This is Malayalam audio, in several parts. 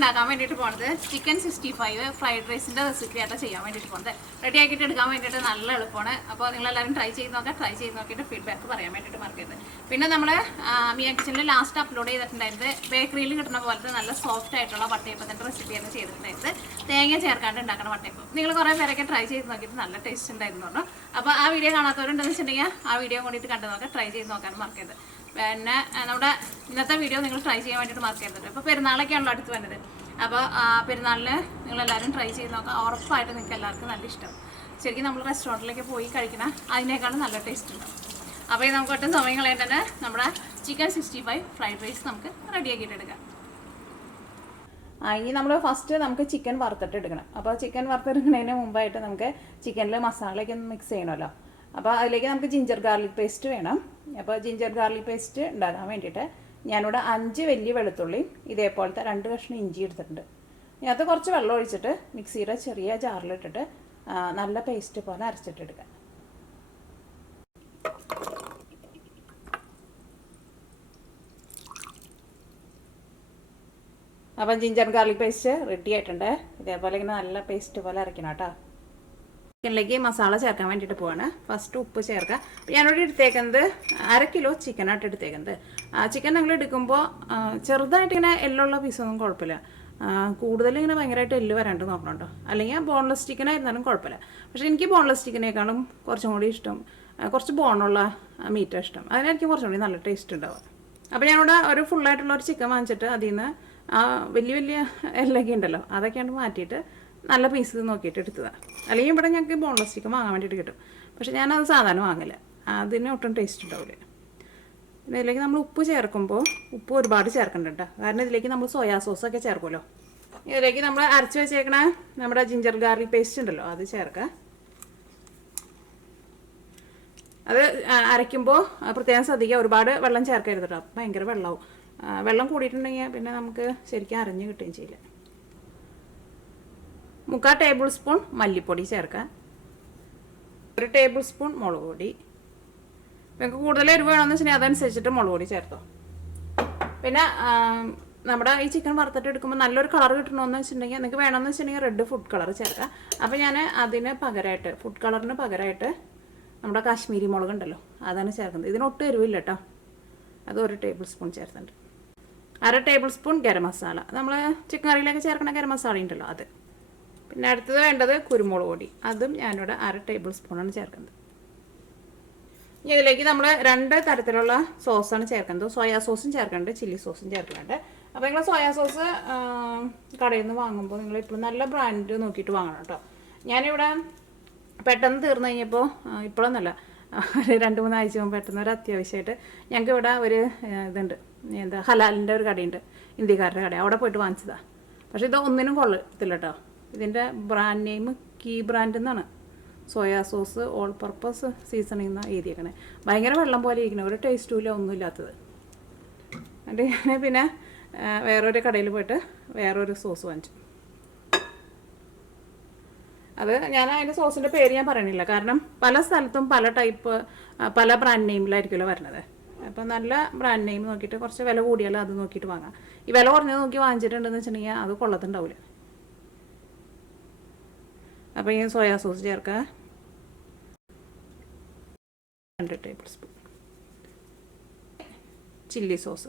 ഉണ്ടാക്കാൻ വേണ്ടിയിട്ട് പോകുന്നത് ചിക്കൻ 65 ഫ്രൈഡ് റൈസിൻ്റെ റെസിപ്പി ആയിട്ട് ചെയ്യാൻ വേണ്ടിയിട്ട് പോകുന്നത്. റെഡി ആക്കിയിട്ട് എടുക്കാൻ വേണ്ടിയിട്ട് നല്ല എളുപ്പമാണ്. അപ്പോൾ നിങ്ങളെല്ലാവരും ട്രൈ ചെയ്ത് നോക്കിയിട്ട് ഫീഡ്ബാക്ക് പറയാൻ വേണ്ടിയിട്ട് മറക്കരുത്. പിന്നെ നമ്മൾ മിയ കിച്ചണിൽ ലാസ്റ്റ് അപ്ലോഡ് ചെയ്തിട്ടുണ്ടായിരുന്നത് ബേക്കറിയിൽ കിട്ടുന്ന പോലത്തെ നല്ല സോഫ്റ്റ് ആയിട്ടുള്ള വട്ടയപ്പത്തിൻ്റെ റെസിപ്പിയാണ് ചെയ്തിട്ടുണ്ടായിരുന്നത്. തേങ്ങ ചേർക്കാണ്ട് ഉണ്ടാക്കുന്ന വട്ടയപ്പം. നിങ്ങൾ കുറേ പേരൊക്കെ ട്രൈ ചെയ്ത് നോക്കിയിട്ട് നല്ല ടേസ്റ്റ് ഉണ്ടായിരുന്നു. അപ്പോൾ ആ വീഡിയോ കാണാത്തവരുണ്ടെന്ന് വെച്ചിട്ടുണ്ടെങ്കിൽ ആ വീഡിയോ കൊണ്ടിട്ട് കണ്ടു നോക്കാം. ട്രൈ ചെയ്ത് നോക്കാൻ മറക്കരുത്. പിന്നെ നമ്മുടെ ഇന്നത്തെ വീഡിയോ നിങ്ങൾ ട്രൈ ചെയ്യാൻ വേണ്ടിയിട്ട് മറക്കരുത്. ഇപ്പോൾ പെരുന്നാളൊക്കെയാണല്ലോ അടുത്ത് വന്നത്. അപ്പോൾ പെരുന്നാളിന് നിങ്ങളെല്ലാവരും ട്രൈ ചെയ്ത് നോക്കാം. ഉറപ്പായിട്ട് നിങ്ങൾക്ക് എല്ലാവർക്കും നല്ല ഇഷ്ടം. ശരിക്കും നമ്മൾ റെസ്റ്റോറൻറ്റിലേക്ക് പോയി കഴിക്കണ അതിനേക്കാളും നല്ല ടേസ്റ്റ് ഉണ്ടാവും. അപ്പോൾ ഈ നമുക്ക് ഒട്ടും സമയം കളയാൻ തന്നെ നമ്മുടെ ചിക്കൻ 65 ഫ്രൈഡ് റൈസ് നമുക്ക് റെഡിയാക്കിയിട്ട് എടുക്കാം. ഇനി നമ്മൾ ഫസ്റ്റ് നമുക്ക് ചിക്കൻ വറുത്തിട്ട് എടുക്കണം. അപ്പോൾ ചിക്കൻ വറുത്തെടുക്കുന്നതിന് മുമ്പായിട്ട് നമുക്ക് ചിക്കനിൽ മസാലയൊക്കെ ഒന്ന് മിക്സ് ചെയ്യണമല്ലോ. അപ്പോൾ അതിലേക്ക് നമുക്ക് ജിഞ്ചർ ഗാർലിക് പേസ്റ്റ് വേണം. അപ്പോൾ ജിഞ്ചർ ഗാർലിക് പേസ്റ്റ് ഉണ്ടാക്കാൻ വേണ്ടിയിട്ട് ഞാനിവിടെ 5 വലിയ വെളുത്തുള്ളിയും ഇതേപോലത്തെ 2 കഷ്ണം ഇഞ്ചി എടുത്തിട്ടുണ്ട്. ഇതിനകത്ത് കുറച്ച് വെള്ളം ഒഴിച്ചിട്ട് മിക്സിയുടെ ചെറിയ ജാറിലിട്ടിട്ട് നല്ല പേസ്റ്റ് പോലെ അരച്ചിട്ടെടുക്കാം. അപ്പം ജിഞ്ചർ ഗാർലിക് പേസ്റ്റ് റെഡി ആയിട്ടുണ്ട്. ഇതേപോലെ ഇങ്ങനെ നല്ല പേസ്റ്റ് പോലെ അരയ്ക്കണം കേട്ടോ. ചിക്കനിലേക്ക് മസാല ചേർക്കാൻ വേണ്ടിയിട്ട് പോവാണ്. ഫസ്റ്റ് ഉപ്പ് ചേർക്കുക. ഞാനിവിടെ എടുത്തേക്കുന്നത് 1/2 കിലോ ചിക്കനായിട്ട് എടുത്തേക്കുന്നത്. ചിക്കൻ നിങ്ങൾ എടുക്കുമ്പോൾ ചെറുതായിട്ട് ഇങ്ങനെ എല്ലുള്ള പീസൊന്നും കുഴപ്പമില്ല. കൂടുതൽ ഇങ്ങനെ ഭയങ്കരമായിട്ട് എല്ല് വരാണ്ട് നോക്കണുണ്ടോ. അല്ലെങ്കിൽ ബോൺലെസ് ചിക്കൻ ആയിരുന്നാലും കുഴപ്പമില്ല. പക്ഷേ എനിക്ക് ബോൺലെസ് ചിക്കനേക്കാളും കുറച്ചും കൂടി ഇഷ്ടം കുറച്ച് ബോണുള്ള മീറ്റാണ് ഇഷ്ടം. അതിനായിരിക്കും കുറച്ചും കൂടി നല്ല ടേസ്റ്റ് ഉണ്ടാവുക. അപ്പോൾ ഞാനിവിടെ ഒരു ഫുള്ളായിട്ടുള്ള ഒരു ചിക്കൻ വാങ്ങിച്ചിട്ട് അതിൽ നിന്ന് വലിയ വലിയ എല്ലൊക്കെ ഉണ്ടല്ലോ അതൊക്കെയാണ് മാറ്റിയിട്ട് നല്ല പീസ് നോക്കിയിട്ട് എടുത്തതാണ്. അല്ലെങ്കിൽ ഇവിടെ ഞങ്ങൾക്ക് ബോൺലെസ് ചിക്കൻ വാങ്ങാൻ വേണ്ടിയിട്ട് കിട്ടും. പക്ഷേ ഞാനത് സാധാരണ വാങ്ങില്ല. അതിന് ഒട്ടും ടേസ്റ്റ് ഉണ്ടാവില്ല. പിന്നെ ഇതിലേക്ക് നമ്മൾ ഉപ്പ് ചേർക്കുമ്പോൾ ഉപ്പ് ഒരുപാട് ചേർക്കണ്ട കേട്ടോ. കാരണം ഇതിലേക്ക് നമ്മൾ സോയാ സോസൊക്കെ ചേർക്കുമല്ലോ. ഇതിലേക്ക് നമ്മൾ അരച്ച് വെച്ചേക്കണ നമ്മുടെ ജിഞ്ചർ ഗാർലിക് പേസ്റ്റ് ഉണ്ടല്ലോ അത് ചേർക്കുക. അത് അരയ്ക്കുമ്പോൾ പ്രത്യേകം ശ്രദ്ധിക്കുക, ഒരുപാട് വെള്ളം ചേർക്കരുത് കേട്ടോ. ഭയങ്കര വെള്ളമാവും. വെള്ളം കൂടിയിട്ടുണ്ടെങ്കിൽ പിന്നെ നമുക്ക് ശരിക്കും അരഞ്ഞ് കിട്ടുകയും ചെയ്യില്ല. 3/4 ടേബിൾ സ്പൂൺ മല്ലിപ്പൊടി ചേർക്കുക. 1 ടേബിൾ സ്പൂൺ മുളക് പൊടി. നിങ്ങൾക്ക് കൂടുതൽ എരിവ് വേണമെന്ന് വെച്ചിട്ടുണ്ടെങ്കിൽ അതനുസരിച്ചിട്ട് മുളക് പൊടി ചേർത്തോ. പിന്നെ നമ്മുടെ ഈ ചിക്കൻ വറുത്തിട്ട് എടുക്കുമ്പോൾ നല്ലൊരു കളർ കിട്ടണമെന്ന് വെച്ചിട്ടുണ്ടെങ്കിൽ നിങ്ങൾക്ക് വേണമെന്ന് വെച്ചിട്ടുണ്ടെങ്കിൽ റെഡ് ഫുഡ് കളർ ചേർക്കുക. അപ്പോൾ ഞാൻ അതിന് പകരമായിട്ട് ഫുഡ് കളറിന് പകരമായിട്ട് നമ്മുടെ കാശ്മീരി മുളക് ഉണ്ടല്ലോ അതാണ് ചേർക്കുന്നത്. ഇതിനൊട്ടും എരിവില്ല കേട്ടോ. അത് 1 ടേബിൾ സ്പൂൺ ചേർത്തിട്ടുണ്ട്. 1/2 ടേബിൾ സ്പൂൺ ഗരം മസാല. നമ്മൾ ചിക്കൻ കറിയിലേക്ക് ചേർക്കുന്ന ഗരം മസാല ഉണ്ടല്ലോ അത്. പിന്നെ അടുത്തത് വേണ്ടത് കുരുമുളക് പൊടി. അതും ഞാനിവിടെ 1/2 ടേബിൾ സ്പൂണാണ് ചേർക്കുന്നത്. ഇനി ഇതിലേക്ക് നമ്മൾ 2 തരത്തിലുള്ള സോസാണ് ചേർക്കുന്നത്. സോയാ സോസും ചേർക്കുന്നുണ്ട്, ചില്ലി സോസും ചേർക്കുന്നുണ്ട്. അപ്പോൾ നിങ്ങൾ സോയാ സോസ് കടയിൽ നിന്ന് വാങ്ങുമ്പോൾ നിങ്ങൾ ഇപ്പോഴും നല്ല ബ്രാൻഡ് നോക്കിയിട്ട് വാങ്ങണം കേട്ടോ. ഞാനിവിടെ പെട്ടെന്ന് തീർന്നു കഴിഞ്ഞപ്പോൾ ഇപ്പോഴൊന്നുമല്ല 2-3 ആഴ്ച മുമ്പ് പെട്ടെന്ന് ഒരു അത്യാവശ്യമായിട്ട് ഞങ്ങൾക്ക് ഇവിടെ ഒരു ഇതുണ്ട്, എന്താ ഹലാലിൻ്റെ ഒരു കടയുണ്ട്, ഇന്ത്യക്കാരുടെ കട. അവിടെ പോയിട്ട് വാങ്ങിച്ചതാണ്. പക്ഷേ ഇത് ഒന്നിനും കൊള്ളത്തില്ല കേട്ടോ. ഇതിൻ്റെ ബ്രാൻഡ് നെയിം കീ ബ്രാൻഡ് എന്നാണ്. Soya sauce all purpose seasoning എന്നാണ് എഴുതിയേക്കണേ. ഭയങ്കര വെള്ളം പോലെ ഇരിക്കണം, ഒരു ടേസ്റ്റും ഇല്ല, ഒന്നും ഇല്ലാത്തത്. എന്നിട്ട് ഞാൻ പിന്നെ വേറൊരു കടയിൽ പോയിട്ട് വേറൊരു സോസ് വാങ്ങിച്ചു. അത് ഞാൻ അതിൻ്റെ സോസിൻ്റെ പേര് ഞാൻ പറയണില്ല, കാരണം പല സ്ഥലത്തും പല ടൈപ്പ് പല ബ്രാൻഡ് നെയിമിലായിരിക്കുമല്ലോ വരുന്നത്. അപ്പോൾ നല്ല ബ്രാൻഡ് നെയിം നോക്കിയിട്ട് കുറച്ച് വില കൂടിയാലും അത് നോക്കിയിട്ട് വാങ്ങാം. ഈ വില കുറഞ്ഞത് നോക്കി വാങ്ങിച്ചിട്ടുണ്ടെന്ന് വെച്ചിട്ടുണ്ടെങ്കിൽ അത് കൊള്ളത്തുണ്ടാവില്ല. അപ്പോൾ ഈ സോയാ സോസ് ചേർക്കുക. 2 table spoon chilli sauce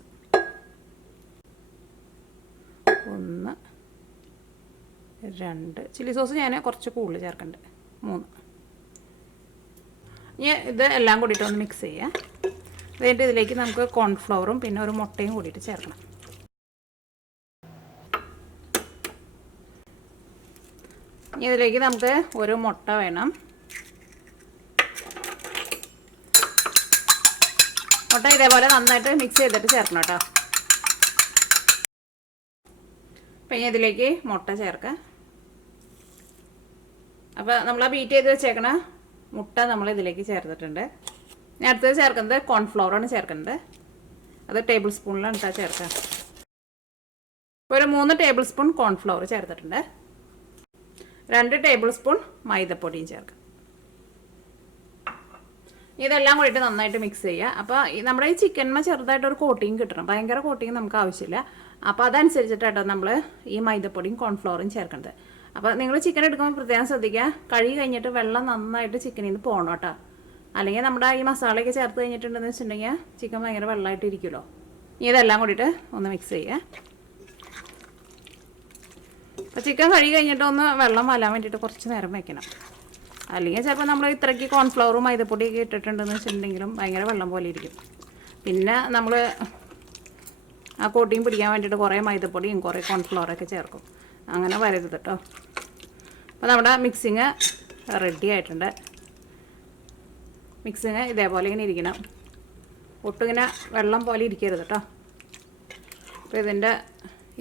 1 2 chilli sauce ഞാൻ കുറച്ച് കൂടുതൽ ചേർക്കുന്നുണ്ട് 3. ഇനി ഇത് എല്ലാം കൂടിയിട്ട് ഒന്ന് മിക്സ് ചെയ്യാം. എന്നിട്ട് ഇതിലേക്ക് നമുക്ക് കോൺഫ്ലവറും പിന്നെ ഒരു മുട്ടയും കൂടിയിട്ട് ചേർക്കണം. ഇനി ഇതിലേക്ക് നമുക്ക് ഒരു മുട്ട വേണം. മുട്ട ഇതേപോലെ നന്നായിട്ട് മിക്സ് ചെയ്തിട്ട് ചേർക്കണം കേട്ടോ. അപ്പം ഇനി ഇതിലേക്ക് മുട്ട ചേർക്കാം. അപ്പോൾ നമ്മൾ ബീറ്റ് ചെയ്ത് വെച്ചേക്കണ മുട്ട നമ്മൾ ഇതിലേക്ക് ചേർത്തിട്ടുണ്ട്. ഞാൻ അടുത്തത് ചേർക്കുന്നത് കോൺഫ്ലവറാണ് ചേർക്കുന്നത്. അത് ടേബിൾ സ്പൂണിലാണ് കേട്ടോ ചേർക്കുക. ഒരു 3 ടേബിൾ സ്പൂൺ കോൺഫ്ലവർ ചേർത്തിട്ടുണ്ട്. 2 ടേബിൾ സ്പൂൺ മൈദപ്പൊടിയും ചേർക്കാം. ഇതെല്ലാം കൂടിയിട്ട് നന്നായിട്ട് മിക്സ് ചെയ്യുക. അപ്പോൾ നമ്മുടെ ഈ ചിക്കന്മ ചെറുതായിട്ടൊരു കോട്ടിങ് കിട്ടണം. ഭയങ്കര കോട്ടിങ് നമുക്ക് ആവശ്യമില്ല. അപ്പോൾ അതനുസരിച്ചിട്ടാട്ടോ നമ്മൾ ഈ മൈദപ്പൊടിയും കോൺഫ്ലവറും ചേർക്കുന്നത്. അപ്പോൾ നിങ്ങൾ ചിക്കൻ എടുക്കുമ്പോൾ പ്രത്യേകം ശ്രദ്ധിക്കുക, കഴുകി കഴിഞ്ഞിട്ട് വെള്ളം നന്നായിട്ട് ചിക്കനിൽ നിന്ന് പോകണം കേട്ടോ. അല്ലെങ്കിൽ നമ്മുടെ ഈ മസാലയൊക്കെ ചേർത്ത് കഴിഞ്ഞിട്ടുണ്ടെന്ന് വെച്ചിട്ടുണ്ടെങ്കിൽ ചിക്കൻ ഭയങ്കര വെള്ളമായിട്ട് ഇരിക്കുമല്ലോ. ഇതെല്ലാം കൂടിയിട്ട് ഒന്ന് മിക്സ് ചെയ്യുക. അപ്പോൾ ചിക്കൻ കഴുകി കഴിഞ്ഞിട്ട് ഒന്ന് വെള്ളം വലാൻ വേണ്ടിയിട്ട് കുറച്ച് നേരം വയ്ക്കണം. അല്ലെങ്കിൽ ചിലപ്പോൾ നമ്മൾ ഇത്രയ്ക്ക് കോൺഫ്ലവറും മൈദപ്പൊടിയൊക്കെ ഇട്ടിട്ടുണ്ടെന്ന് വെച്ചിട്ടുണ്ടെങ്കിലും ഭയങ്കര വെള്ളം പോലെ ഇരിക്കും. പിന്നെ നമ്മൾ ആ കോട്ടിയും പിടിക്കാൻ വേണ്ടിയിട്ട് കുറേ മൈദപ്പൊടിയും കുറേ കോൺഫ്ലവറൊക്കെ ചേർക്കും. അങ്ങനെ വരരുത് കേട്ടോ. അപ്പോൾ നമ്മുടെ മിക്സിങ് റെഡി ആയിട്ടുണ്ട്. മിക്സിങ് ഇതേപോലെ ഇങ്ങനെ ഇരിക്കണം, ഒട്ടിങ്ങനെ വെള്ളം പോലെ ഇരിക്കരുത് കേട്ടോ. അപ്പോൾ ഇതിൻ്റെ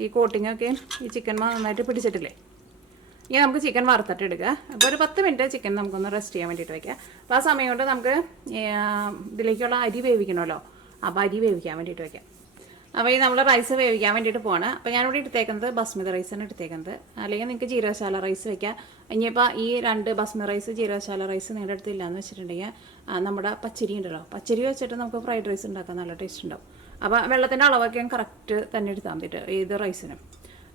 ഈ കോട്ടിങ്ങൊക്കെ ഈ ചിക്കൻ നന്നായിട്ട് പിടിച്ചിട്ടില്ലേ. ഇനി നമുക്ക് ചിക്കൻ വറുത്തിട്ട് എടുക്കുക. അപ്പോൾ ഒരു 10 മിനിറ്റ് ചിക്കൻ നമുക്കൊന്ന് റെസ്റ്റ് ചെയ്യാൻ വേണ്ടിയിട്ട് വയ്ക്കുക. അപ്പോൾ ആ സമയം കൊണ്ട് നമുക്ക് ഇതിലേക്കുള്ള അരി വേവിക്കണമല്ലോ, അപ്പോൾ അരി വേവിക്കാൻ വേണ്ടിയിട്ട് വയ്ക്കാം. അപ്പോൾ ഈ നമ്മൾ റൈസ് വേവിക്കാൻ വേണ്ടിയിട്ട് പോവാണ്. അപ്പോൾ ഞാനിവിടെ എടുത്തേക്കുന്നത് ബസ്മതി റൈസാണ് എടുത്തേക്കുന്നത്. അല്ലെങ്കിൽ നിങ്ങൾക്ക് ജീരകശാല റൈസ് വയ്ക്കാം. ഇനിയിപ്പോൾ ഈ 2 ബസ്മതി റൈസ് ജീരകശാല റൈസ് നിങ്ങളുടെ അടുത്തില്ല എന്ന് വെച്ചിട്ടുണ്ടെങ്കിൽ നമ്മുടെ പച്ചരി ഉണ്ടല്ലോ, പച്ചരി വെച്ചിട്ട് നമുക്ക് ഫ്രൈഡ് റൈസ് ഉണ്ടാക്കാൻ നല്ല ടേസ്റ്റ് ഉണ്ടാവും. അപ്പോൾ വെള്ളത്തിൻ്റെ അളവൊക്കെ കറക്റ്റ് തന്നെ എടുത്താൽ മതിയിട്ട് ഏത് റൈസിനും.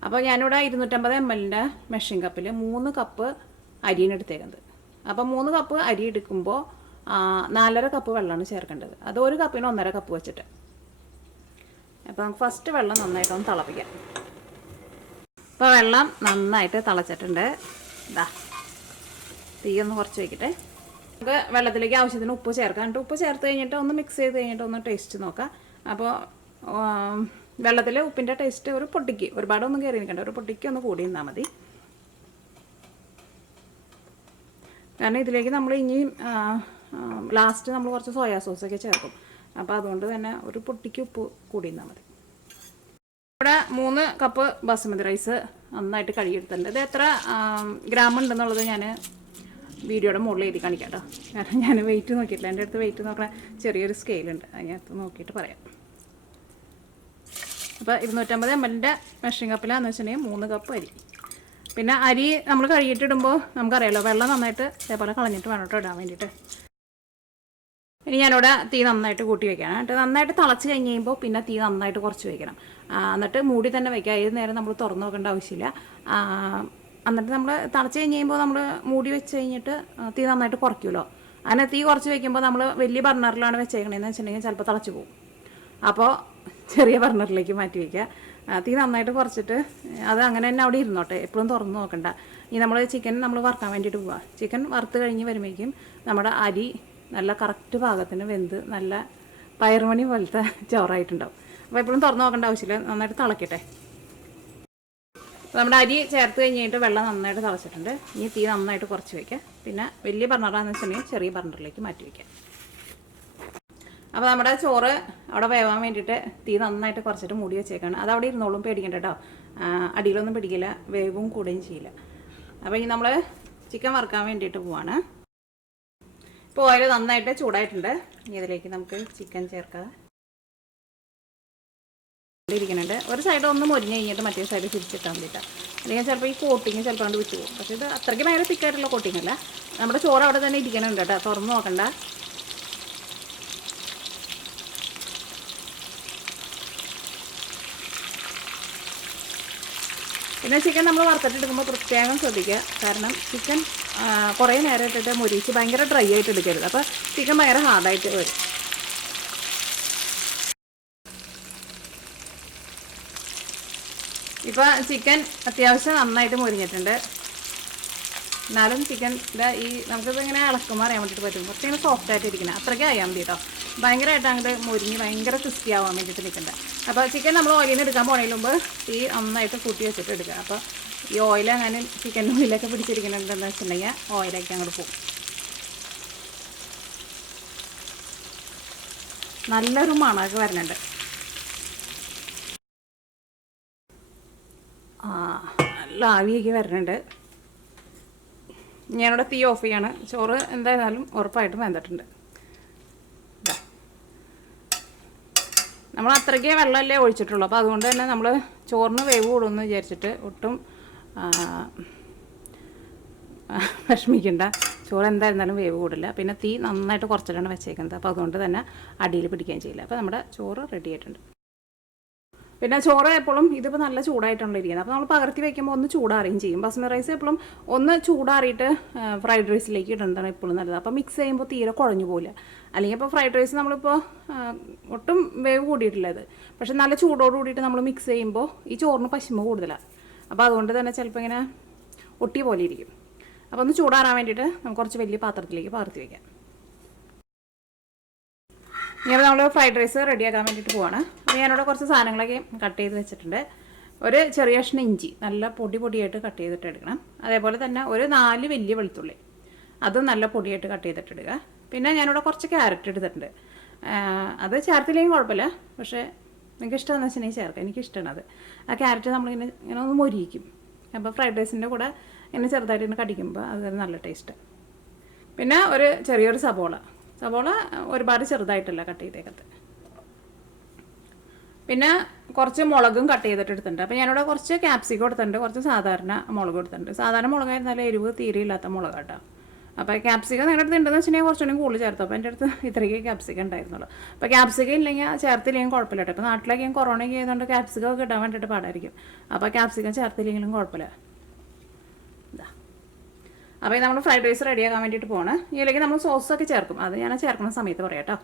അപ്പോൾ ഞാനിവിടെ 250 ml മെഷീൻ കപ്പിൽ 3 കപ്പ് അരിയാണ് എടുത്തേക്കുന്നത്. അപ്പോൾ 3 കപ്പ് അരി എടുക്കുമ്പോൾ 4.5 കപ്പ് വെള്ളമാണ് ചേർക്കേണ്ടത്. അത് 1 കപ്പിന് 1.5 കപ്പ് വെച്ചിട്ട്. അപ്പോൾ നമുക്ക് ഫസ്റ്റ് വെള്ളം നന്നായിട്ടൊന്ന് തിളപ്പിക്കാം. ഇപ്പോൾ വെള്ളം നന്നായിട്ട് തിളച്ചിട്ടുണ്ട്. ഇതാ തീ ഒന്ന് കുറച്ച് വയ്ക്കട്ടെ. നമുക്ക് വെള്ളത്തിലേക്ക് ആവശ്യത്തിന് ഉപ്പ് ചേർക്കാം. എന്നിട്ട് ഉപ്പ് ചേർത്ത് കഴിഞ്ഞിട്ട് ഒന്ന് മിക്സ് ചെയ്ത് കഴിഞ്ഞിട്ട് ഒന്ന് ടേസ്റ്റ് നോക്കാം. അപ്പോൾ വെള്ളത്തിൽ ഉപ്പിൻ്റെ ടേസ്റ്റ് ഒരു പൊട്ടിക്ക്, ഒരുപാടൊന്നും കയറി നിൽക്കണ്ട, ഒരു പൊട്ടിക്ക് ഒന്ന് കൂടി നിന്നാൽ മതി. കാരണം ഇതിലേക്ക് നമ്മൾ ഇനിയും ലാസ്റ്റ് നമ്മൾ കുറച്ച് സോയാ സോസൊക്കെ ചേർക്കും. അപ്പോൾ അതുകൊണ്ട് തന്നെ ഒരു പൊട്ടിക്ക് ഉപ്പ് കൂടി നിന്നാൽ മതി. ഇവിടെ 3 കപ്പ് ബസ്മതി റൈസ് നന്നായിട്ട് കഴുകിയെടുത്തിട്ടുണ്ട്. ഇത് എത്ര ഗ്രാം ഉണ്ടെന്നുള്ളത് ഞാൻ വീഡിയോയുടെ മുകളിൽ എഴുതി കാണിക്കാം കേട്ടോ. കാരണം ഞാൻ വെയിറ്റ് നോക്കിയിട്ടില്ല. എൻ്റെ അടുത്ത് വെയിറ്റ് നോക്കണ ചെറിയൊരു സ്കെയിലുണ്ട്, അതിനകത്ത് നോക്കിയിട്ട് പറയാം. അപ്പോൾ 250 ml മെഷീൻ കപ്പിലാണെന്ന് വെച്ചിട്ടുണ്ടെങ്കിൽ 3 കപ്പ് അരി. പിന്നെ അരി നമ്മൾ കഴുകിയിട്ടിടുമ്പോൾ നമുക്കറിയാമല്ലോ വെള്ളം നന്നായിട്ട് ഇതേപോലെ കളഞ്ഞിട്ട് വേണം കേട്ടോ ഇടാൻ വേണ്ടിയിട്ട്. ഇനി ഞാനിവിടെ തീ നന്നായിട്ട് കൂട്ടി വയ്ക്കണം. എന്നിട്ട് നന്നായിട്ട് തിളച്ച് കഴിഞ്ഞ് കഴിയുമ്പോൾ പിന്നെ തീ നന്നായിട്ട് കുറച്ച് വയ്ക്കണം. എന്നിട്ട് മൂടി തന്നെ വയ്ക്കുക. ഏത് നേരം നമ്മൾ തുറന്ന് നോക്കേണ്ട ആവശ്യമില്ല. എന്നിട്ട് നമ്മൾ തിളച്ച് കഴിഞ്ഞ് കഴിയുമ്പോൾ നമ്മൾ മൂടി വെച്ച് കഴിഞ്ഞിട്ട് തീ നന്നായിട്ട് കുറയ്ക്കുമല്ലോ. അങ്ങനെ തീ കുറച്ച് വയ്ക്കുമ്പോൾ നമ്മൾ വലിയ ബർണറിലാണ് വെച്ചേക്കണതെന്ന് വെച്ചിട്ടുണ്ടെങ്കിൽ ചിലപ്പോൾ തിളച്ച് പോകും. അപ്പോൾ ചെറിയ ബർണറിലേക്ക് മാറ്റി വയ്ക്കുക. തീ നന്നായിട്ട് കുറച്ചിട്ട് അത് അങ്ങനെ തന്നെ അവിടെ ഇരുന്നോട്ടെ, എപ്പോഴും തുറന്ന് നോക്കണ്ട. ഇനി നമ്മൾ ചിക്കൻ നമ്മൾ വറുക്കാൻ വേണ്ടിയിട്ട് പോവുക. ചിക്കൻ വറുത്ത് കഴിഞ്ഞ് വരുമ്പോഴേക്കും നമ്മുടെ അരി നല്ല കറക്റ്റ് പാകത്തിന് വെന്ത് നല്ല പയറുമണി പോലത്തെ ചോറായിട്ടുണ്ടാവും. അപ്പോൾ എപ്പോഴും തുറന്ന് നോക്കേണ്ട ആവശ്യമില്ല, നന്നായിട്ട് തിളക്കട്ടെ. നമ്മുടെ അരി ചേർത്ത് കഴിഞ്ഞിട്ട് വെള്ളം നന്നായിട്ട് തിളച്ചിട്ടുണ്ട്. ഇനി തീ നന്നായിട്ട് കുറച്ച് വയ്ക്കുക. പിന്നെ വലിയ ബർണറാണെന്ന് വെച്ചിട്ടുണ്ടെങ്കിൽ ചെറിയ ബർണറിലേക്ക് മാറ്റി വയ്ക്കുക. അപ്പോൾ നമ്മുടെ ചോറ് അവിടെ വേവാൻ വേണ്ടിയിട്ട് തീ നന്നായിട്ട് കുറച്ചിട്ട് മൂടി വെച്ചേക്കാണ്. അത് അവിടെ ഇരുന്നോളും, പേടിക്കണ്ട കേട്ടോ. അടിയിലൊന്നും പിടിക്കില്ല, വേവും കൂടുകയും ചെയ്യില്ല. അപ്പോൾ ഇനി നമ്മൾ ചിക്കൻ വറുക്കാൻ വേണ്ടിയിട്ട് പോവാണ്. ഇപ്പോൾ ഓയിൽ നന്നായിട്ട് ചൂടായിട്ടുണ്ട്. ഇനി ഇതിലേക്ക് നമുക്ക് ചിക്കൻ ചേർക്കാം. ഇരിക്കുന്നുണ്ട്. ഒരു സൈഡ് ഒന്ന് മുരിഞ്ഞ് കഴിഞ്ഞിട്ട് മറ്റേ സൈഡ് തിരിച്ചിട്ടാൻ വേണ്ടിയിട്ടാണ്. അല്ലെങ്കിൽ ചിലപ്പോൾ ഈ കോട്ടിങ് ചിലപ്പോൾ കണ്ട് വിട്ടു പോകും. പക്ഷേ ഇത് അത്രയ്ക്ക് ഭയങ്കര തിക്കായിട്ടുള്ള കോട്ടിങ് അല്ല. നമ്മുടെ ചോറ് അവിടെ തന്നെ ഇരിക്കണുണ്ട് കേട്ടോ, തുറന്ന് നോക്കണ്ട. പിന്നെ ചിക്കൻ നമ്മൾ വറുത്തിട്ടെടുക്കുമ്പോൾ പ്രത്യേകം ശ്രദ്ധിക്കുക. കാരണം ചിക്കൻ കുറേ നേരം ഇട്ടിട്ട് മുരിച്ച് ഭയങ്കര ഡ്രൈ ആയിട്ട് എടുക്കരുത്. അപ്പോൾ ചിക്കൻ ഭയങ്കര ഹാർഡായിട്ട് വരും. ഇപ്പോൾ ചിക്കൻ അത്യാവശ്യം നന്നായിട്ട് മുരിഞ്ഞിട്ടുണ്ട്. എന്നാലും ചിക്കൻ്റെ ഈ നമുക്കിത് ഇങ്ങനെ ഇളക്കുമ്പോൾ അറിയാൻ വേണ്ടിയിട്ട് പറ്റും. കുറച്ചിങ്ങനെ സോഫ്റ്റായിട്ട് ഇരിക്കണം, അത്രയ്ക്ക് അറിയാൻ മതി കേട്ടോ. ഭയങ്കരമായിട്ട് അങ്ങോട്ട് മുരിഞ്ഞ് ഭയങ്കര ക്രിസ്പി ആവാൻ വേണ്ടിയിട്ട് നിൽക്കണ്ട. അപ്പോൾ ചിക്കൻ നമ്മൾ ഓയിലിൽ നിന്ന് എടുക്കാൻ പോണതിന് മുമ്പ് തീ നന്നായിട്ട് കൂട്ടി വെച്ചിട്ട് എടുക്കുക. അപ്പോൾ ഈ ഓയിൽ അങ്ങനെ ചിക്കൻ്റെ ഉള്ളിലൊക്കെ പിടിച്ചിരിക്കുന്നുണ്ടെന്ന് വെച്ചിട്ടുണ്ടെങ്കിൽ ഓയിലൊക്കെ അങ്ങോട്ട് പോകും. നല്ലൊരു മണമൊക്കെ വരുന്നുണ്ട്. നല്ല ആവിയൊക്കെ വരുന്നുണ്ട്. ഞാനിവിടെ തീ ഓഫ് ചെയ്യാണ്. ചോറ് എന്തായാലും ഉറപ്പായിട്ടും വെന്തിട്ടുണ്ട്. നമ്മൾ അത്രയ്ക്ക് വെള്ളമല്ലേ ഒഴിച്ചിട്ടുള്ളൂ. അപ്പോൾ അതുകൊണ്ട് തന്നെ നമ്മൾ ചോറിന് വേവ് കൂടുമെന്ന് വിചാരിച്ചിട്ട് ഒട്ടും വിഷമിക്കണ്ട. ചോറ് എന്തായിരുന്നാലും വേവ് കൂടില്ല. പിന്നെ തീ നന്നായിട്ട് കുറച്ചിട്ടാണ് വെച്ചേക്കുന്നത്. അപ്പോൾ അതുകൊണ്ട് തന്നെ അടിയിൽ പിടിക്കുകയും ചെയ്യില്ല. അപ്പോൾ നമ്മുടെ ചോറ് റെഡി ആയിട്ടുണ്ട്. പിന്നെ ചോറ് എപ്പോഴും ഇതിപ്പോൾ നല്ല ചൂടായിട്ടാണല്ലോ ഇരിക്കുന്നത്. അപ്പോൾ നമ്മൾ പകർത്തി വയ്ക്കുമ്പോൾ ഒന്ന് ചൂടാറുകയും ചെയ്യും. ബസ്മതി റൈസ് എപ്പോഴും ഒന്ന് ചൂടാറിയിട്ട് ഫ്രൈഡ് റൈസിലേക്ക് ഇടുന്നതാണ് എപ്പോഴും നല്ലത്. അപ്പോൾ മിക്സ് ചെയ്യുമ്പോൾ തീരെ കുഴഞ്ഞു പോകില്ല. അല്ലെങ്കിൽ ഇപ്പോൾ ഫ്രൈഡ് റൈസ് നമ്മളിപ്പോൾ ഒട്ടും വേവ് കൂടിയിട്ടില്ല ഇത്. പക്ഷെ നല്ല ചൂടോട് കൂടിയിട്ട് നമ്മൾ മിക്സ് ചെയ്യുമ്പോൾ ഈ ചോറിന് പശിമ കൂടുതലാണ്. അപ്പോൾ അതുകൊണ്ട് തന്നെ ചിലപ്പോൾ ഇങ്ങനെ ഒട്ടി പോലെ ഇരിക്കും. അപ്പോൾ ഒന്ന് ചൂടാറാൻ വേണ്ടിയിട്ട് നമുക്ക് കുറച്ച് വലിയ പാത്രത്തിലേക്ക് പകർത്തി വയ്ക്കാം. ഇനി നമ്മൾ ഫ്രൈഡ് റൈസ് റെഡിയാക്കാൻ വേണ്ടിയിട്ട് പോവാണ്. അപ്പോൾ ഞാനിവിടെ കുറച്ച് സാധനങ്ങളൊക്കെ കട്ട് ചെയ്ത് വെച്ചിട്ടുണ്ട്. ഒരു ചെറിയ കഷ്ണം ഇഞ്ചി നല്ല പൊടിയായിട്ട് കട്ട് ചെയ്തിട്ട് എടുക്കണം. അതേപോലെ തന്നെ ഒരു 4 വലിയ വെളുത്തുള്ളി അതും നല്ല പൊടിയായിട്ട് കട്ട് ചെയ്തിട്ടിടുക. പിന്നെ ഞാനിവിടെ കുറച്ച് ക്യാരറ്റ് എടുത്തിട്ടുണ്ട്. അത് ചേർത്തില്ലെങ്കിൽ കുഴപ്പമില്ല, പക്ഷേ നിങ്ങൾക്ക് ഇഷ്ടമെന്ന് വെച്ചിട്ടുണ്ടെങ്കിൽ ചേർക്കാം. എനിക്കിഷ്ടമാണ് അത്. ആ ക്യാരറ്റ് ഇങ്ങനെ ഒന്ന് മൊരിയിക്കും. അപ്പോൾ ഫ്രൈഡ് റൈസിൻ്റെ കൂടെ ഇങ്ങനെ ചെറുതായിട്ട് ഇങ്ങനെ കടിക്കുമ്പോൾ അത് നല്ല ടേസ്റ്റ്. പിന്നെ ഒരു ചെറിയൊരു സബോള ഒരുപാട് ചെറുതായിട്ടല്ല കട്ട് ചെയ്തേക്കത്ത്. പിന്നെ കുറച്ച് മുളകും കട്ട് ചെയ്തിട്ട് എടുത്തിട്ടുണ്ട്. അപ്പോൾ ഞാനിവിടെ കുറച്ച് ക്യാപ്സിക്കം എടുത്തിട്ടുണ്ട്, കുറച്ച് സാധാരണ മുളക് എടുത്തിട്ടുണ്ട്. സാധാരണ മുളകായിരുന്നാലും എരിവ് തീരെ ഇല്ലാത്ത മുളക് കേട്ടോ. അപ്പോൾ ക്യാപ്സിക്കം നിങ്ങളുടെ അടുത്ത് ഉണ്ടെന്ന് വെച്ചിട്ടുണ്ടെങ്കിൽ കുറച്ചുകൂടി കൂടുതൽ ചേർത്തു. അപ്പോൾ എൻ്റെ അടുത്ത് ഇത്രയ്ക്ക് ക്യാപ്സിക്കം ഉണ്ടായിരുന്നുള്ളൂ. അപ്പോൾ ക്യാപ്സിക്കം ഇല്ലെങ്കിൽ ചേർത്തില്ലെങ്കിലും കുഴപ്പമില്ല കേട്ടോ. ഇപ്പോൾ നാട്ടിലേക്ക് ഞാൻ കൊറോണയ്ക്ക് ചെയ്തുകൊണ്ട് ക്യാപ്സിക്കം ഒക്കെ ഇടാൻ വേണ്ടിയിട്ട് പാടായിരിക്കും. അപ്പോൾ ക്യാപ്സിക്കം ചേർത്തില്ലെങ്കിലും കുഴപ്പമില്ല. അപ്പോൾ നമ്മൾ ഫ്രൈഡ് റൈസ് റെഡിയാക്കാൻ വേണ്ടിയിട്ട് പോകണം. ഇതിലേക്ക് നമ്മൾ സോസൊക്കെ ചേർക്കും, അത് ഞാൻ ചേർക്കുന്ന സമയത്ത് പറയാം കേട്ടോ.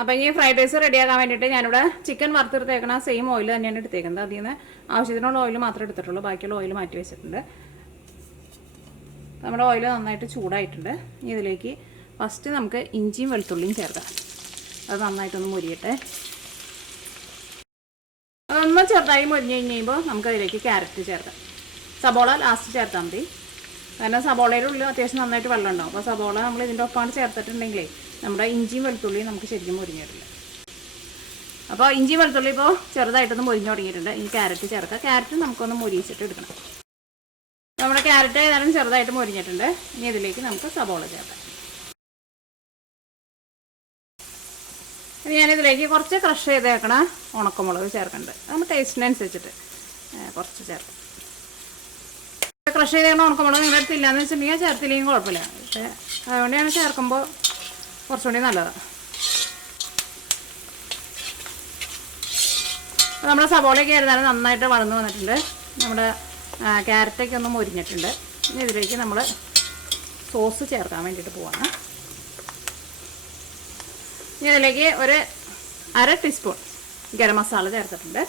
അപ്പോൾ ഈ ഫ്രൈഡ് റൈസ് റെഡിയാക്കാൻ വേണ്ടിയിട്ട് ഞാനിവിടെ ചിക്കൻ വറുത്തെടുത്തേക്കണ സെയിം ഓയിൽ തന്നെയാണ് എടുത്തേക്കുന്നത്. അതിൽ നിന്ന് ആവശ്യത്തിനുള്ള ഓയിൽ മാത്രമേ എടുത്തിട്ടുള്ളൂ, ബാക്കിയുള്ള ഓയിൽ മാറ്റി വെച്ചിട്ടുണ്ട്. നമ്മുടെ ഓയിൽ നന്നായിട്ട് ചൂടായിട്ടുണ്ട്. ഇതിലേക്ക് ഫസ്റ്റ് നമുക്ക് ഇഞ്ചിയും വെളുത്തുള്ളിയും ചേർക്കാം. അത് നന്നായിട്ടൊന്ന് മുരിയട്ടെ. അതൊന്ന് ചെറുതായി മുരിഞ്ഞ് കഴിയുമ്പോൾ നമുക്കതിലേക്ക് ക്യാരറ്റ് ചേർക്കാം. സബോള ലാസ്റ്റ് ചേർത്താൽ മതി, കാരണം സബോളയുടെ ഉള്ളിൽ അത്യാവശ്യം നന്നായിട്ട് വെള്ളം ഉണ്ടാവും. അപ്പോൾ സബോള നമ്മൾ ഇതിൻ്റെ ഒപ്പാണ് ചേർത്തിട്ടുണ്ടെങ്കിലേ നമ്മുടെ ഇഞ്ചിയും വെളുത്തുള്ളിയും നമുക്ക് ശരിക്കും മുരിഞ്ഞിട്ടില്ല. അപ്പോൾ ഇഞ്ചി വെളുത്തുള്ളി ഇപ്പോൾ ചെറുതായിട്ടൊന്ന് മുരിഞ്ഞ് തുടങ്ങിയിട്ടുണ്ട്. ഇനി ക്യാരറ്റ് ചേർക്കാം. ക്യാരറ്റ് നമുക്കൊന്ന് മുരിയിച്ചിട്ട് എടുക്കണം. നമ്മുടെ ക്യാരറ്റ് ഏതായാലും ചെറുതായിട്ട് മുരിഞ്ഞിട്ടുണ്ട്. ഇനി ഇതിലേക്ക് നമുക്ക് സബോള ചേർക്കാം. ഇനി ഞാനിതിലേക്ക് കുറച്ച് ക്രഷ് ചെയ്തേക്കണ ഉണക്കമുളക് ചേർക്കുന്നുണ്ട്. നമ്മുടെ ടേസ്റ്റിനനുസരിച്ചിട്ട് കുറച്ച് ചേർക്കാം. ക്രഷ് ചെയ്തേക്കണ ഉണക്കമുളക് നിങ്ങളുടെ അടുത്ത് ഇല്ലയെന്ന് വെച്ചിട്ടുണ്ടെങ്കിൽ ചേർത്തില്ലെങ്കിൽ കുഴപ്പമില്ല. പക്ഷേ അതുകൊണ്ട് ഞാൻ ചേർക്കുമ്പോൾ കുറച്ചുകൂടി നല്ലതാണ്. അപ്പോൾ നമ്മുടെ സബോളയൊക്കെ ആയിരുന്നാലും നന്നായിട്ട് വളർന്നു വന്നിട്ടുണ്ട്. നമ്മുടെ ക്യാരറ്റൊക്കെ ഒന്ന് മൊരിഞ്ഞിട്ടുണ്ട്. ഇനി ഇതിലേക്ക് നമ്മൾ സോസ് ചേർക്കാൻ വേണ്ടിയിട്ട് പോവാണ്. ഇനി ഇതിലേക്ക് ഒരു 1/2 ടീസ്പൂൺ ഗരം മസാല ചേർത്തിട്ടുണ്ട്.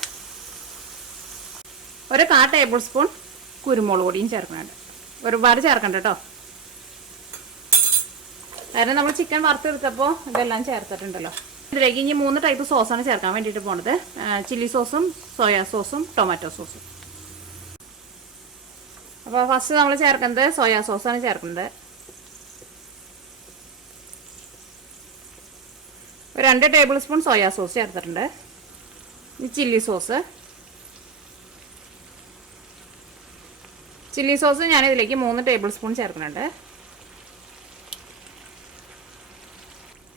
ഒരു 1/4 ടേബിൾ സ്പൂൺ കുരുമുളക് പൊടിയും ചേർക്കുന്നുണ്ട്. ഒരുപാട് ചേർക്കണ്ട കേട്ടോ, കാരണം നമ്മൾ ചിക്കൻ വറുത്തെടുത്തപ്പോൾ ഇതെല്ലാം ചേർത്തിട്ടുണ്ടല്ലോ. ഇതിലേക്ക് ഇനി 3 ടൈപ്പ് സോസാണ് ചേർക്കാൻ വേണ്ടിയിട്ട് പോണത്. ചില്ലി സോസും സോയാ സോസും ടൊമാറ്റോ സോസും. അപ്പോൾ ഫസ്റ്റ് നമ്മൾ ചേർക്കുന്നത് സോയാ സോസാണ് ചേർക്കുന്നത്. ഒരു 2 ടേബിൾ സ്പൂൺ സോയാ സോസ് ചേർത്തിട്ടുണ്ട്. ചില്ലി സോസ് ഞാനിതിലേക്ക് 3 ടേബിൾ സ്പൂൺ ചേർക്കുന്നുണ്ട്.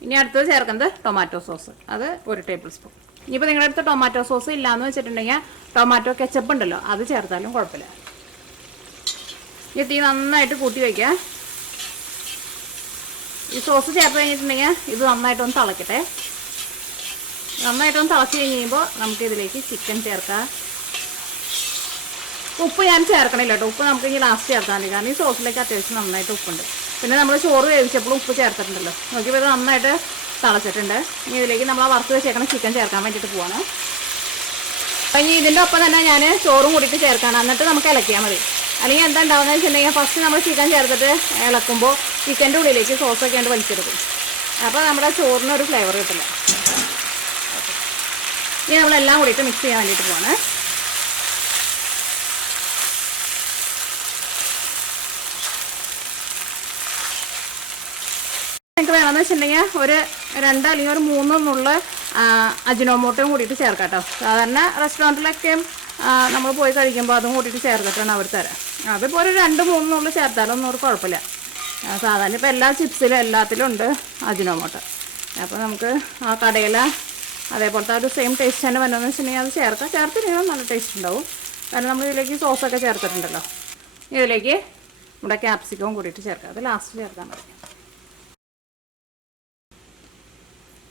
ഇനി അടുത്തത് ചേർക്കുന്നത് ടൊമാറ്റോ സോസ്, അത് 1 ടേബിൾ സ്പൂൺ. ഇനിയിപ്പോൾ നിങ്ങളുടെ അടുത്ത് ടൊമാറ്റോ സോസ് ഇല്ലയെന്ന് വെച്ചിട്ടുണ്ടെങ്കിൽ ടൊമാറ്റോ കെച്ചപ്പ് ഉണ്ടല്ലോ, അത് ചേർത്താലും കുഴപ്പമില്ല. ഈ തീ നന്നായിട്ട് കൂട്ടി വയ്ക്കുക. ഈ സോസ് ചേർത്ത് കഴിഞ്ഞിട്ടുണ്ടെങ്കിൽ ഇത് നന്നായിട്ടൊന്ന് തിളക്കട്ടെ. നന്നായിട്ടൊന്ന് തിളച്ച് കഴിയുമ്പോൾ നമുക്കിതിലേക്ക് ചിക്കൻ ചേർക്കാം. ഉപ്പ് ഞാൻ ചേർക്കണില്ല കേട്ടോ, ഉപ്പ് നമുക്ക് ഇനി ലാസ്റ്റ് ചേർത്താൽ മതി, കാരണം ഈ സോസിലേക്ക് അത്യാവശ്യം നന്നായിട്ട് ഉപ്പുണ്ട്. പിന്നെ നമ്മൾ ചോറ് വേവിച്ചപ്പോൾ ഉപ്പ് ചേർത്തിട്ടുണ്ടല്ലോ. നോക്കിയപ്പോൾ ഇത് നന്നായിട്ട് തിളച്ചിട്ടുണ്ട്. ഇനി ഇതിലേക്ക് നമ്മൾ ആ വറുത്ത് വെച്ചേക്കണ ചിക്കൻ ചേർക്കാൻ വേണ്ടിയിട്ട് പോവാണ്. അപ്പം ഇനി ഇതിൻ്റെ ഒപ്പം തന്നെ ഞാൻ ചോറും കൂടിയിട്ട് ചേർക്കണം, എന്നിട്ട് നമുക്ക് ഇളക്കിയാൽ മതി. അല്ലെങ്കിൽ എന്താ ഉണ്ടാവുന്നത് വെച്ചിട്ടുണ്ടെങ്കിൽ ഫസ്റ്റ് നമ്മൾ ചിക്കൻ ചേർത്തിട്ട് ഇളക്കുമ്പോൾ ചിക്കൻ്റെ ഉള്ളിലേക്ക് സോസൊക്കെ ഉണ്ട് വലിച്ചെടുക്കും. അപ്പോൾ നമ്മുടെ ചോറിനൊരു ഫ്ലേവർ കിട്ടില്ല. ഇനി നമ്മളെല്ലാം കൂടിയിട്ട് മിക്സ് ചെയ്യാൻ വേണ്ടിയിട്ട് പോവാണ്. നിങ്ങൾക്ക് വേണമെന്ന് വെച്ചിട്ടുണ്ടെങ്കിൽ ഒരു 2 അല്ലെങ്കിൽ ഒരു 3 നുള്ള അജിനോമോട്ടയും കൂടിയിട്ട് ചേർക്കാം കേട്ടോ. സാധാരണ റെസ്റ്റോറൻറ്റിലൊക്കെ നമ്മൾ പോയി കഴിക്കുമ്പോൾ അതും കൂട്ടിയിട്ട് ചേർത്തിട്ടാണ് അവർ തരാം. അതിപ്പോൾ ഒരു 2-3 നുള്ള ചേർത്താലൊന്നും ഒരു കുഴപ്പമില്ല. സാധാരണ ഇപ്പോൾ എല്ലാ ചിപ്സിലും എല്ലാത്തിലും ഉണ്ട് അജിനോമോട്ടോ. അപ്പോൾ നമുക്ക് ആ കടയില അതേപോലത്തെ ഒരു സെയിം ടേസ്റ്റ് തന്നെ വരണമെന്ന് വെച്ചിട്ടുണ്ടെങ്കിൽ അത് ചേർക്കാം. ചേർത്തില്ലെങ്കിൽ നല്ല ടേസ്റ്റ് ഉണ്ടാവും, കാരണം നമ്മൾ ഇതിലേക്ക് സോസൊക്കെ ചേർത്തിട്ടുണ്ടല്ലോ. ഇതിലേക്ക് നമ്മുടെ ക്യാപ്സിക്കവും കൂടിയിട്ട് ചേർക്കാം, അത് ലാസ്റ്റ് ചേർക്കാൻ മതി.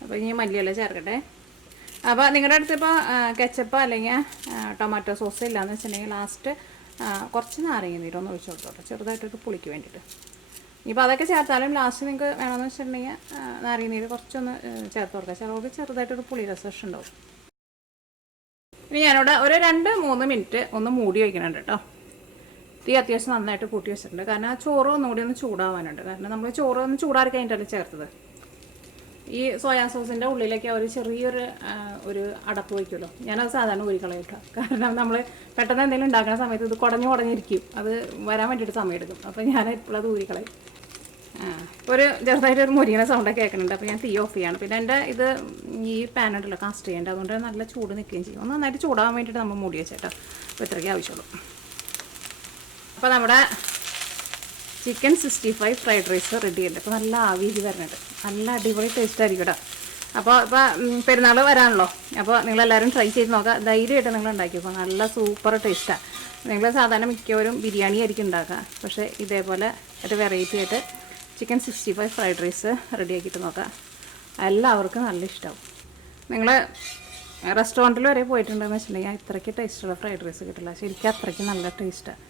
അപ്പോൾ ഇനി മല്ലിയില ചേർക്കട്ടെ. അപ്പോൾ നിങ്ങളുടെ അടുത്ത് ഇപ്പോൾ കെച്ചപ്പ് അല്ലെങ്കിൽ ടൊമാറ്റോ സോസ് ഇല്ലയെന്ന് വെച്ചിട്ടുണ്ടെങ്കിൽ ലാസ്റ്റ് കുറച്ച് നാരങ്ങ നീരൊന്ന് ഒഴിച്ച് കൊടുത്തോട്ടെ, ചെറുതായിട്ടൊരു പുളിക്ക് വേണ്ടിയിട്ട്. ഇപ്പോൾ അതൊക്കെ ചേർത്താലും ലാസ്റ്റ് നിങ്ങൾക്ക് വേണമെന്ന് വെച്ചിട്ടുണ്ടെങ്കിൽ നാരങ്ങ നീര് കുറച്ചൊന്ന് ചേർത്ത് കൊടുക്കുക. ചിലർക്ക് ചെറുതായിട്ടൊരു പുളി രസം ഉണ്ടാവും. ഇനി ഞാനിവിടെ ഒരു 2-3 മിനിറ്റ് ഒന്ന് മൂടി വയ്ക്കുന്നുണ്ട് കേട്ടോ. തീ അത്യാവശ്യം നന്നായിട്ട് കൂട്ടി വെച്ചിട്ടുണ്ട്. കാരണം ആ ചോറ് ഒന്നുകൂടി ഒന്ന് ചൂടാവാനുണ്ട്. കാരണം നമ്മൾ ചോറ് ഒന്ന് ചൂടാറി കഴിഞ്ഞിട്ടല്ലേ ചേർത്തത്. ഈ സോയാ സോസിൻ്റെ ഉള്ളിലേക്ക് ഒരു ചെറിയൊരു അടപ്പ് വയ്ക്കുമല്ലോ, ഞാനത് സാധാരണ ഊരിക്കളയിട്ടോ. കാരണം നമ്മൾ പെട്ടെന്ന് എന്തെങ്കിലും ഉണ്ടാക്കുന്ന സമയത്ത് ഇത് കുടഞ്ഞിരിക്കും, അത് വരാൻ വേണ്ടിയിട്ട് സമയമെടുക്കും. അപ്പോൾ ഞാൻ എപ്പോഴും അത് ഊരിക്കളയും. ഒരു ചെറുതായിട്ടൊരു മുരിങ്ങണ സൗണ്ടൊക്കെ കേൾക്കുന്നുണ്ട്. അപ്പോൾ ഞാൻ തീ ഓഫ് ചെയ്യാണ്. പിന്നെ എൻ്റെ ഇത് ഈ പാൻ ഉണ്ടല്ലോ കാസ്റ്റ് ചെയ്യേണ്ടത്, അതുകൊണ്ട് നല്ല ചൂട് നിൽക്കുകയും ചെയ്യും. ഒന്ന് നന്നായിട്ട് ചൂടാകാൻ വേണ്ടിയിട്ട് നമ്മൾ മൂടി വെച്ചേട്ടോ. അപ്പോൾ ഇത്രയ്ക്ക് ആവശ്യമുള്ളൂ. അപ്പോൾ നമ്മുടെ ചിക്കൻ 65 ഫ്രൈഡ് റൈസ് റെഡി ആയിട്ടുണ്ട്. അപ്പോൾ നല്ല ആവിയിൽ വരുന്നുണ്ട്, നല്ല അടിപൊളി ടേസ്റ്റ് ആയിരിക്കും കേട്ടോ. അപ്പോൾ പെരുന്നാൾ വരാണല്ലോ, അപ്പോൾ നിങ്ങളെല്ലാവരും ട്രൈ ചെയ്ത് നോക്കുക. ധൈര്യമായിട്ട് നിങ്ങൾ ഉണ്ടാക്കിയപ്പോൾ നല്ല സൂപ്പർ ടേസ്റ്റാണ്. നിങ്ങൾ സാധാരണ മിക്കവരും ബിരിയാണി ആയിരിക്കും ഉണ്ടാക്കുക, പക്ഷേ ഇതേപോലെ ഒരു വെറൈറ്റി ആയിട്ട് ചിക്കൻ 65 ഫ്രൈഡ് റൈസ് റെഡിയാക്കിയിട്ട് നോക്കുക. എല്ലാവർക്കും നല്ല ഇഷ്ടമാവും. നിങ്ങൾ റെസ്റ്റോറൻറ്റിൽ വരെ പോയിട്ടുണ്ടെന്ന് വെച്ചിട്ടുണ്ടെങ്കിൽ ഇത്രയ്ക്ക് ടേസ്റ്റുള്ള ഫ്രൈഡ് റൈസ് കിട്ടില്ല. ശരിക്കും അത്രയ്ക്ക് നല്ല ടേസ്റ്റാണ്.